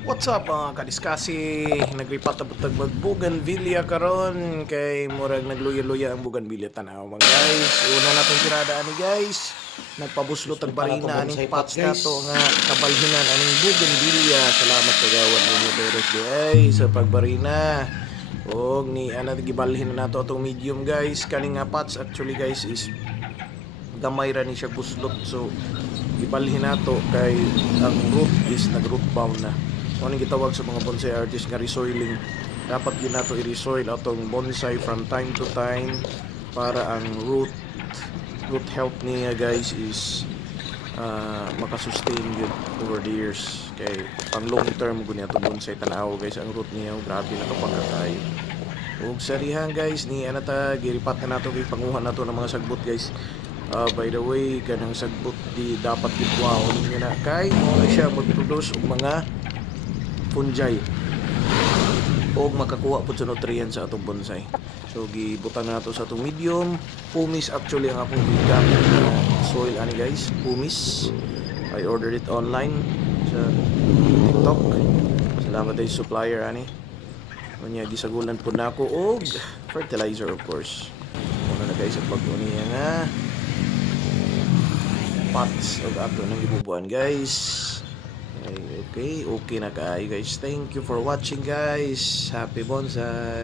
What's up mga kadiskasi? Nagripat na butag mag-bougainvillea karon kay murag nagluya-luya ang bougainvillea tanaw mga guys. Una na tong tirada ani guys. Nagpabuslo tag barina aning pots na to nga kabalhinan aning bougainvillea. Salamat kagawad ninyo Teres ay sa pagbarina. Og ni ana gibalhin na nato atong medium guys. Kaning nga pots actually guys is gamay ra ni siya buslot, so gibalhin nato kay ang root is nag-root bound na. Ano gitawag sa mga bonsai artist nga resoiling. Dapat yun nato i-resoil atong bonsai from time to time para ang root health niya guys is makasustain yun over the years. Kay pang long term gud niya itong bonsai tanaw guys, ang root niya grabe nakapagkakay. Ug sarihan guys ni anata giripat na nato kay panguha nato ng mga sagbot guys. By the way, kanang sagbot di dapat gitwaon niya na kay mo siya mag-produce og mga fungi o makakuha po sa nutrients sa atong bonsai. So gibutan na nato sa atong medium. Pumice actually ang akong gigamit soil ani guys, pumice. I ordered it online sa TikTok. Salamat ay supplier ani. Unya gisagulan po nako og fertilizer of course. Ano na guys ang pag-uniya nga pots og ato nang gibubuan guys. Okay na kaayo guys. Thank you for watching guys. Happy bonsai.